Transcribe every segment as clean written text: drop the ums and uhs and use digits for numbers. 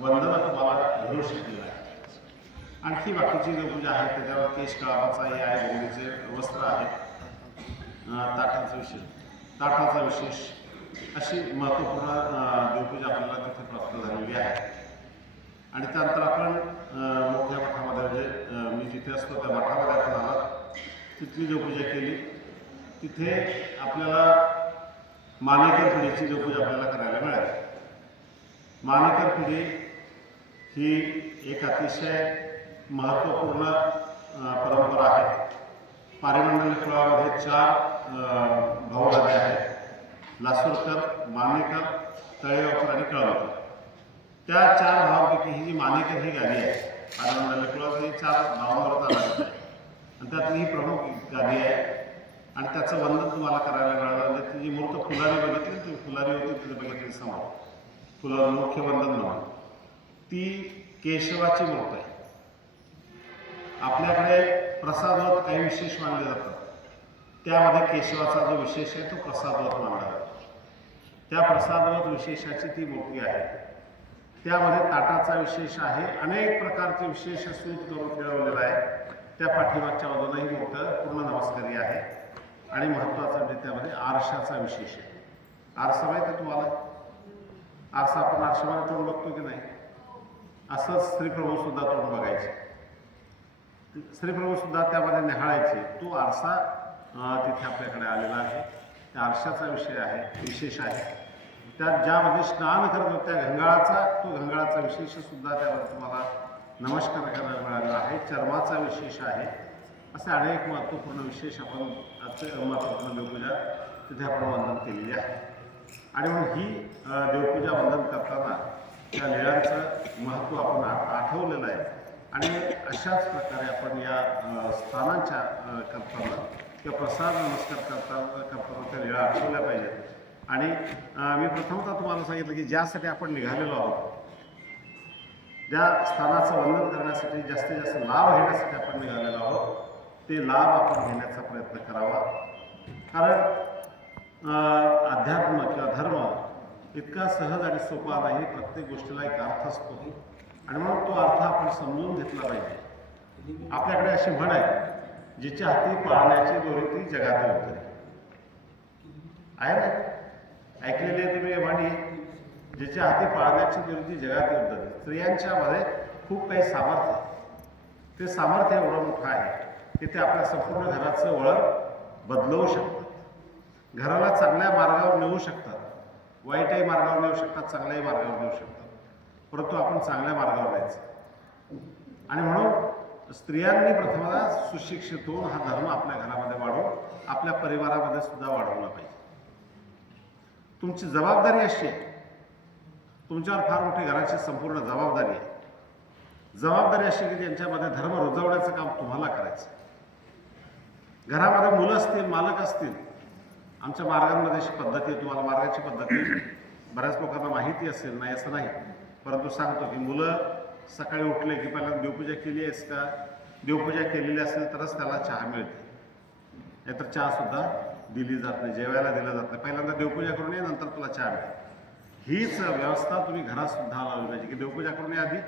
वंदन तुम्हाला घडू शकलेलं आहे. आणखी बाकीची देवपूजा आहे त्याच्यावर केश काळाचाही आहे, गोंडीचे वस्त्र आहेत, ताटाचा विशेष अशी महत्त्वपूर्ण देवपूजा आपल्याला तिथे प्राप्त झालेली आहे. आणि त्यानंतर आपण मोठ्या मठामध्ये म्हणजे मी जिथे असतो त्या मठामध्ये आपण आलात, तिथली देवपूजा केली. तिथे आपल्याला मानेकर पिढीची देवपूजा आपल्याला करायला मिळाली. मानेकर पिढी ही एक अतिशय महत्त्वपूर्ण परंपरा आहे. पारिमंडल कुळामध्ये 4 भाऊ राजे आहेत, लासूरकर, मानेकर, तळेगावकर आणि कळवकर. त्या 4 भावांपैकी ही जी मानेकर ही गादी आहे, पारिमंडल कुळात ही 4 भावांवर आधारित आहे आणि त्यातली ही प्रमुख गादी आहे. आणि त्याचं वंदन तुम्हाला करायला मिळालं. म्हणजे ती जी मूर्त फुलारी बघितली, ती फुलारी होती तिथे बघितली समोर, फुला मुख्य वंदन म्हणून ती केशवाची मूर्त आहे. आपल्याकडे प्रसादवत काही विशेष मानले जातात, त्यामध्ये केशवाचा जो विशेष आहे तो प्रसादवत मानला जातो. त्या प्रसादवत विशेषाची ती मूर्ती आहे. त्यामध्ये ताटाचा विशेष आहे, अनेक प्रकारचे विशेष सूत करून खेळवलेला आहे. त्या पाठीमागच्या बाजूला ही मूर्त पूर्ण नमस्कारी आहे. आणि महत्त्वाचा म्हणजे त्यामध्ये आरशाचा विशेष आहे. आरसा माहीत आहे तुम्हाला? आरसा आपण आरशामध्ये तोंड बघतो की नाही? असंच श्रीप्रभू सुद्धा तोंड बघायचे, श्रीप्रभू सुद्धा त्यामध्ये निहाळायचे. तो आरसा तिथे आपल्याकडे आलेला आहे. त्या आरशाचा विशेष आहे. त्यात ज्यामध्ये स्नान करत होत्या त्या घंगाळाचा विशेष सुद्धा त्यामध्ये तुम्हाला नमस्कार करायला मिळालेला आहे. चर्माचा विशेष आहे. असे अनेक महत्त्वपूर्ण विशेष आपण महत्त्वपूर्ण देवपूजा तिथे आपण वंदन केलेली आहे. आणि म्हणून ही देवपूजा वंदन करताना त्या लीळांचं महत्त्व आपण आठवलेलं आहे. आणि अशाच प्रकारे आपण या स्थानांच्या करताना किंवा प्रसाद नमस्कार करताना त्या लीळा आठवल्या पाहिजेत. आणि मी प्रथमतः तुम्हाला सांगितलं की ज्यासाठी आपण निघालेलो आहोत, ज्या स्थानाचं वंदन करण्यासाठी जास्तीत जास्त लाभ घेण्यासाठी आपण निघालेलो आहोत, ते लाभ आपण घेण्याचा प्रयत्न करावा. कारण अध्यात्म किंवा धर्म इतका सहज आणि सोपा नाही. प्रत्येक गोष्टीला एक अर्थ असतो आणि म्हणून तो अर्थ आपण समजून घेतला पाहिजे. आपल्याकडे अशी म्हण आहे, जिच्या हाती पाळण्याची दोरी ती जगात उतरे, आहे ना? ऐकलेली आहे तुम्ही म्हणी, जिच्या हाती पाळण्याची दोरी ती जगात उतरे. स्त्रियांच्यामध्ये खूप काही सामर्थ्य आहे. ते सामर्थ्य एवढं मोठं आहे की ते आपल्या संपूर्ण घराचं वळण बदलवू शकतात, घराला चांगल्या मार्गावर नेऊ शकतात, वाईटही मार्गावर नेऊ शकतात, चांगल्याही मार्गावर नेऊ शकतात. परंतु आपण चांगल्या मार्गावर जायचं. आणि म्हणून स्त्रियांनी प्रथमतः सुशिक्षित होऊन हा धर्म आपल्या घरामध्ये वाढवून आपल्या परिवारामध्ये सुद्धा वाढवला पाहिजे. तुमची जबाबदारी अशी आहे, तुमच्यावर फार मोठी घराची संपूर्ण जबाबदारी आहे. जबाबदारी अशी की त्यांच्यामध्ये धर्म रुजवण्याचं काम तुम्हाला करायचं. घरामध्ये मुलं असतील, मालक असतील. आमच्या मार्गांमध्ये अशी पद्धती आहे, तुम्हाला मार्गाची पद्धती बऱ्याच लोकांना माहिती असेल, नाही असं नाही, परंतु सांगतो की मुलं सकाळी उठले की पहिल्यांदा देवपूजा केली आहेस का? देवपूजा केलेली असेल तरच त्याला चहा मिळते, नाहीतर चहासुद्धा दिली जात नाही, जेवायला दिलं जात नाही. पहिल्यांदा देवपूजा करून ये, नंतर तुला चहा मिळेल. हीच व्यवस्था तुम्ही घरात सुद्धा लावली पाहिजे की देवपूजा करून आधी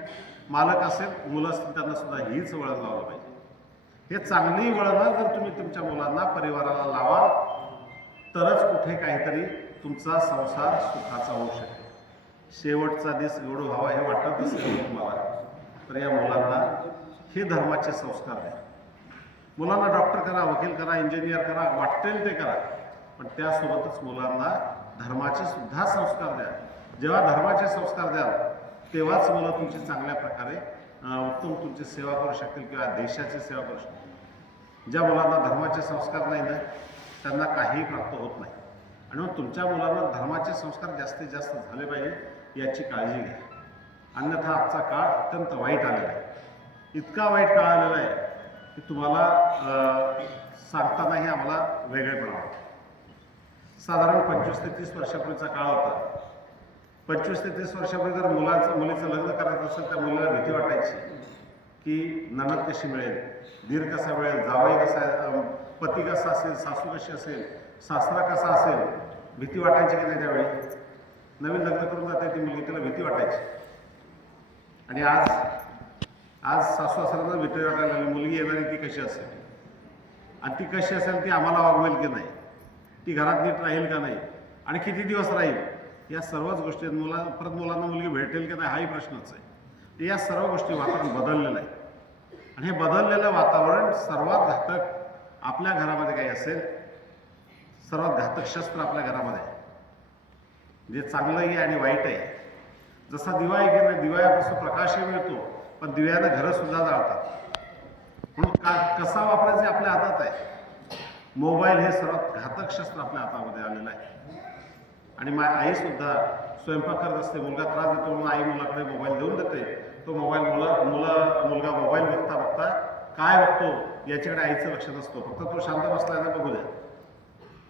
मालक असेल, मुलं असतील, त्यांना सुद्धा हीच वळण लावलं पाहिजे. हे चांगली वळणं जर तुम्ही तुमच्या मुलांना, परिवाराला लावाल तरच कुठे काहीतरी तुमचा संसार सुखाचा होऊ शकेल. शेवटचा दिस एवढं व्हावा हे वाटत असेल तुम्हाला, तर या मुलांना हे धर्माचे संस्कार द्या. मुलांना डॉक्टर करा, वकील करा, इंजिनियर करा, वाटेल ते करा, पण त्यासोबतच मुलांना धर्माचे सुद्धा संस्कार द्या. जेव्हा धर्माचे संस्कार द्याल तेव्हाच मुलं तुमची चांगल्या प्रकारे उत्तम तुमची सेवा करू शकतील किंवा देशाची सेवा करू शकतील. ज्या मुलांना धर्माचे संस्कार नाही ना, त्यांना काहीही प्राप्त होत नाही. आणि मग तुमच्या मुलांना धर्माचे संस्कार जास्तीत जास्त झाले पाहिजे याची काळजी घ्या. अन्यथा आजचा काळ अत्यंत वाईट आलेला आहे. इतका वाईट काळ आलेला आहे की तुम्हाला सांगतानाही आम्हाला वेगळेपणा वाटतो. साधारण 25 ते 30 वर्षापूर्वीचा काळ होता. 25 ते 30 वर्षापूर्वी जर मुलीचं लग्न करायचं असेल त्या मुलीला भीती वाटायची की नणद कशी मिळेल, दीर कसा मिळेल, जावई कसा, पती कसा असेल, सासू कशी असेल, सासरा कसा असेल. भीती वाटायची की नाही त्यावेळी? नवीन लग्न करून जाते ती मुलगी, तिला भीती वाटायची. आणि आज आज सासू सासऱ्यांना भीती वाटायला लागली, मुलगी येणारी ती कशी असेल आणि ती कशी असेल ती आम्हाला वागवेल की नाही, ती घरात नीट राहील का नाही आणि किती दिवस राहील, या सर्वच गोष्टी परत मुलांना मुलगी भेटेल की नाही हाही प्रश्नच आहे. या सर्व गोष्टी वातावरण बदललेलं आहे आणि हे बदललेलं वातावरण सर्वात घातक आपल्या घरामध्ये काही असेल, सर्वात घातक शस्त्र आपल्या घरामध्ये आहे, जे चांगलंही आणि वाईट आहे. जसा दिवा आहे की नाही, दिव्यापासून प्रकाशही मिळतो, पण दिव्यानं घरं सुद्धा जाळतात. म्हणून कसा वापरायचे आपल्या हातात आहे. मोबाईल हे सर्वात घातक शस्त्र आपल्या हातामध्ये आलेलं आहे. आणि आई सुद्धा स्वयंपाक करत असते, मुलगा त्रास देतो म्हणून आई मुलाकडे मोबाईल देऊन देते. तो मोबाईल मुलगा मोबाईल बघता बघता काय बघतो याच्याकडे आईचं लक्ष नसतो, फक्त तो शांत बसलाय ना बघू द्या.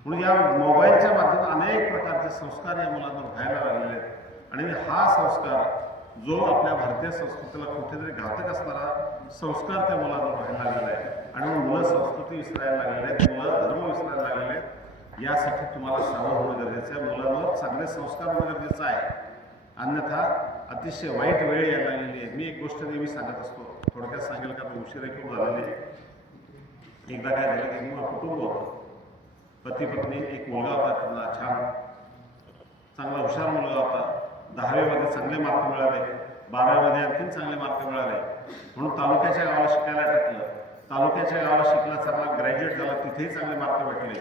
म्हणून या मोबाईलच्या माध्यमातून अनेक प्रकारचे संस्कार या मुलांवर व्हायला लागलेले आहेत. आणि हा संस्कार जो आपल्या भारतीय संस्कृतीला कुठेतरी घातक असणारा संस्कार त्या मुलांवर व्हायला लागलेला आहे. आणि मग मुलं संस्कृती विसरायला लागलेले आहेत, मुलं धर्म विसरायला लागलेले आहेत. यासाठी तुम्हाला सावध होणं गरजेचं आहे. मुलांवर चांगले संस्कार होणं गरजेचं आहे, अन्यथा अतिशय वाईट वेळ यायला लागलेली आहे. मी एक गोष्ट नेहमी सांगत असतो, थोडक्यात सांगेल कारण उशिरा खूप झालेली आहे. एकदा काय झालं की एक कुटुंब होतं, पती पत्नी, एक मुलगा होता, त्यांना छान चांगला हुशार मुलगा होता. 10वीमध्ये चांगले मार्क मिळाले, 12वीमध्ये आणखीन चांगले मार्क मिळाले, म्हणून तालुक्याच्या गावाला शिकायला टाकलं. तालुक्याच्या गावाला शिकला, चांगला ग्रॅज्युएट झाला, तिथेही चांगले मार्क भेटले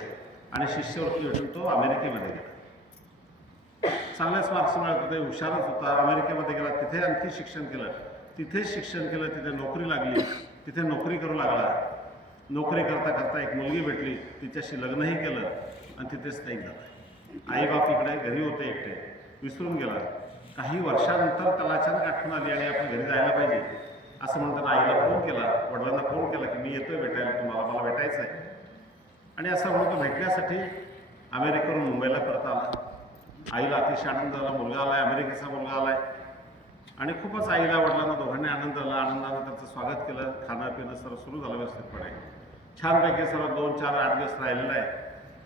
आणि शिष्यवृत्ती भेटून तो अमेरिकेमध्ये गेला. चांगलेच मार्क्स मिळत होते, हुशारच होता. अमेरिकेमध्ये गेला, तिथे आणखी शिक्षण केलं, तिथेच शिक्षण केलं, तिथे नोकरी लागली, तिथे नोकरी करू लागला. नोकरी करता करता एक मुलगी भेटली, तिच्याशी लग्नही केलं आणि तिथेच स्थायिक झाला. आई बाप इकडे घरी होते, एकटे विसरून गेला. काही वर्षानंतर त्याला अचानक आठवण आली आणि आपण घरी जायला पाहिजे असं म्हणताना आईला फोन केला, वडिलांना फोन केला की मी येतोय भेटायला तुम्हाला, मला भेटायचं आहे. आणि असं म्हणतो भेटण्यासाठी अमेरिकेवरून मुंबईला परत आला. आईला अतिशय आनंद झाला, मुलगा आलाय, अमेरिकेचा मुलगा आलाय. आणि खूपच आईला वडिलांना दोघांनी आनंद झाला. आनंदानं त्याचं स्वागत केलं, खाणं पिणं सर्व सुरू झालं व्यवस्थितपणे. छानपैकी सर्व 2, 4, 8 दिवस राहिलेला आहे.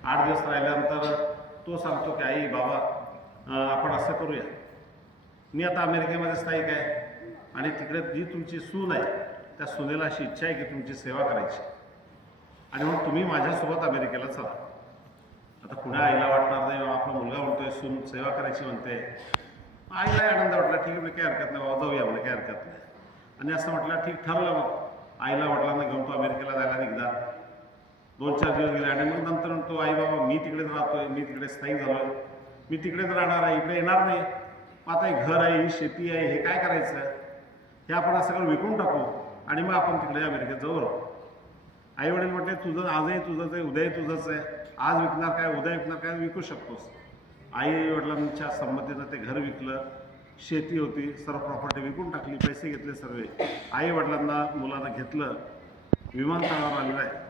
8 दिवस राहिल्यानंतर तो सांगतो की आई बाबा आपण असं करूया, मी आता अमेरिकेमध्ये स्थायिक आहे आणि तिकडे जी तुमची सून आहे त्या सुनेला अशी इच्छा आहे की तुमची सेवा करायची आणि मग तुम्ही माझ्यासोबत अमेरिकेला चला. आता पुण्या आईला वाटणार नाही, आपला मुलगा म्हणतोय सून सेवा करायची म्हणते. आईलाही आनंद वाटला, ठीक आहे मी काही हरकत नाही बाबा, जाऊया म्हणजे काही हरकत नाही. आणि असं म्हटलं ठीक ठरलं. मग आईला वडिलांना घेऊन तो अमेरिकेला जायला निघाला. 2-4 दिवस गेले आणि मग नंतर तो आई बाबा मी तिकडेच राहतोय, मी तिकडे स्थायिक झालोय, मी तिकडेच राहणार आहे, इकडे येणार नाही. आता हे घर आहे, ही शेती आहे, हे काय करायचं, हे आपण सगळं विकून टाकू आणि मग आपण तिकडे अमेरिकेत जाऊ राहू. आई वडील म्हटले तुझं आजही तुझंच आहे, उद्याही तुझंच आहे, आज विकणार काय, उद्या विकणार काय, विकू शकतोस. आई वडिलांच्या संमतीनं ते घर विकलं, शेती होती, सर्व प्रॉपर्टी विकून टाकली, पैसे घेतले सर्व. आई वडिलांना मुलांना घेतलं, विमानतळावर आलेलं आहे.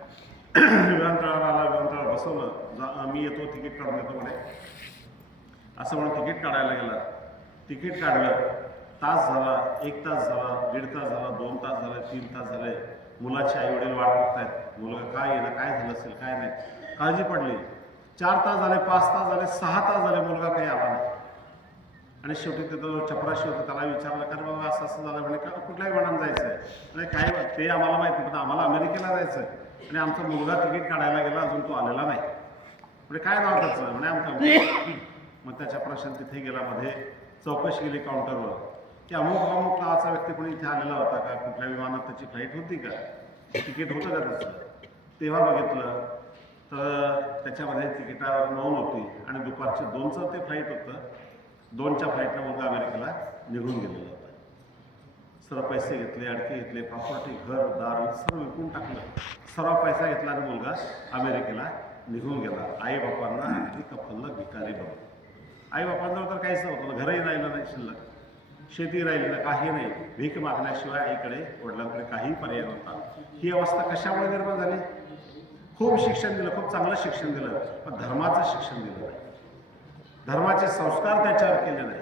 विमानतळावर आला, विमानतळावर बसवलं, मी येतो तिकीट काढून येतो म्हणे. असं म्हणून तिकीट काढायला गेला. तिकीट काढलं, तास झाला, 1 तास झाला, 1.5 तास झाला, 2 तास झाले, 3 तास झाले. मुलाचे आई वडील वाट बघतायत, मुलगा काय येणं, काय झालं असेल काय नाही. काळजी पडली. 4 तास झाले, 5 तास झाले, 6 तास झाले, मुलगा काही आला नाही. आणि शेवटी तिथं चपराशी होतं, त्याला विचारलं का रे बाबा असं असं झालं म्हणे, का कुठल्याही विमानानं जायचं आहे. नाही काय ते आम्हाला माहिती, पण आम्हाला अमेरिकेला जायचं आहे आणि आमचा मुलगा तिकीट काढायला गेला, अजून तो आलेला नाही. म्हणजे काय नाव त्याचं म्हणे आमचं. मग त्याच्या प्रश्न तिथे गेला, मध्ये चौकशी केली काउंटरवर की अमुक अमुक नावाचा व्यक्ती पण इथे आलेला होता का, कुठल्या विमानात त्याची फ्लाईट होती का, तिकीट होतं का त्याचं. तेव्हा बघितलं तर त्याच्यामध्ये तिकिटावर नोंद होती आणि दुपारचे 2चं ते फ्लाईट होतं. 2च्या फ्लाईटनं मुलगा अमेरिकेला निघून गेलेला होता. सर्व पैसे घेतले, अडके घेतले, प्रॉपर्टी, घर दार सर्व विकून टाकलं, सर्व पैसा घेतला आणि मुलगा अमेरिकेला निघून गेला. आई बापांना अगदी कपलला भिकारी बनवलं. आई बापांजवळ तर काहीच नव्हतं, घरही राहिलं नाही शिल्लक, शेती राहिली ना, काही नाही. भीक मागण्याशिवाय आईकडे वडिलांकडे काही पर्याय नव्हता. ही अवस्था कशामुळे निर्माण झाली. खूप शिक्षण दिलं, खूप चांगलं शिक्षण दिलं, पण धर्माचं शिक्षण दिलं नाही. धर्माचे संस्कार त्याच्यावर केले नाही.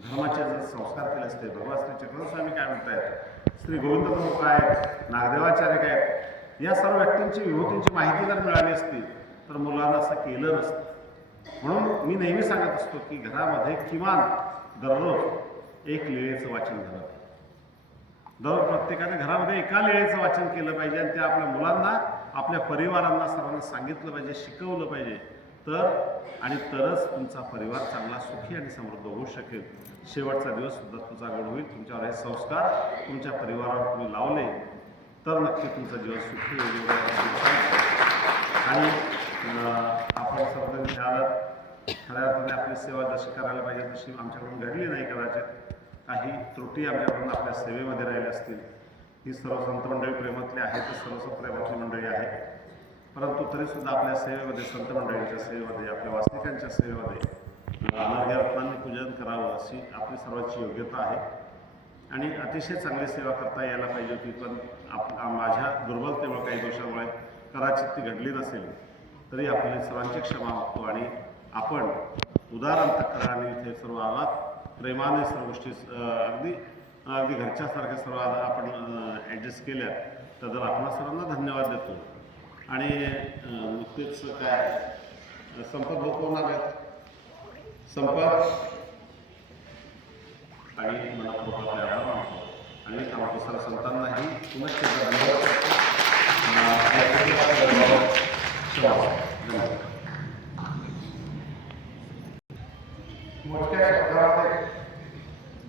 धर्माचे जर संस्कार केले असते, भगवान श्री चक्रस्वामी काय म्हणतायत, श्री गोविंद प्रभू काय, नागदेवाचार्य काय, या सर्व व्यक्तींची विभूतींची माहिती जर मिळाली असती तर मुलांना असं केलं नसतं. म्हणून मी नेहमी सांगत असतो की घरामध्ये किमान दररोज 1 लीळेचं वाचन झालं. दररोज प्रत्येकाने घरामध्ये एका लेळेचं वाचन केलं पाहिजे आणि ते आपल्या मुलांना, आपल्या परिवारांना सर्वांना सांगितलं पाहिजे, शिकवलं पाहिजे. तरच तुमचा परिवार चांगला, सुखी आणि समृद्ध होऊ शकेल. शेवटचा दिवस सुद्धा तुमचा गोड होईल. तुमच्यावर हे संस्कार तुमच्या परिवारावर तुम्ही लावले तर नक्की तुमचा जीवन सुखी होईल. आणि आपण सर्वजण खऱ्या अर्थाने आपली सेवा जशी करायला पाहिजे तशी आमच्याकडून घडली नाही. कदाचित काही त्रुटी आमच्याकडून आपल्या सेवेमध्ये राहिल्या असतील. ही सर्व संत मंडळी प्रेमातली आहेतच, सर्व प्रेमातली मंडळी आहेत. परंतु तरीसुद्धा आपल्या सेवेमध्ये, संत मंडळींच्या सेवेमध्ये, आपल्या वास्तविकांच्या सेवेमध्ये अनार्घ्य रत्नांनी पूजन करावं अशी आपली सर्वांची योग्यता आहे. आणि अतिशय चांगली सेवा करता यायला पाहिजे होती, पण माझ्या दुर्बलतेमुळे, काही दोषामुळे कदाचित ती घडली नसेल. तरी आपली सर्वांची क्षमा मागतो आणि आपण उदार अंतःकरणाने इथे सर्व आलात, प्रेमाने सर्व गोष्टी अगदी घरच्यासारख्या सर्व आपण ॲडजस्ट केल्या, तर आपण सर्वांना धन्यवाद देतो. आणि नुकतेच काय संपत भोपवणार आहेत, संपत आणि मनापूर्वक आपले आभार मानतो. आणि सर्व संतांनाही पुनश्च धन्यवाद. मोठ्या शब्दामध्ये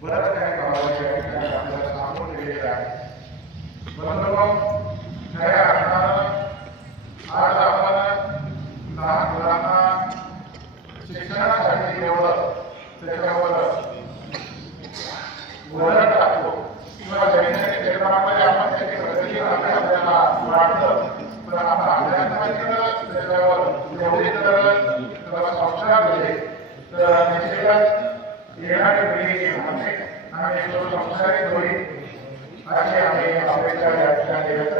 बरंच काही भावाच्या ठिकाणी आपल्याला सांगून दिलेलं आहे. बंधुभाऊ, खऱ्या अर्थानं आज आपण लहान मुलांना शिक्षणासाठी एवढं त्याच्यावर वळण टाकतो किंवा शैक्षणिक क्षेत्रामध्ये आपण त्याची प्रगती आपल्याला वाटतं, पण आपण अभ्यासामध्ये त्याच्यावर तेवढी जर संस्कार दिले तर निश्चितच येणारी पिढी आणि संस्कारित होईल अशी आम्ही अपेक्षा या ठिकाणी व्यक्त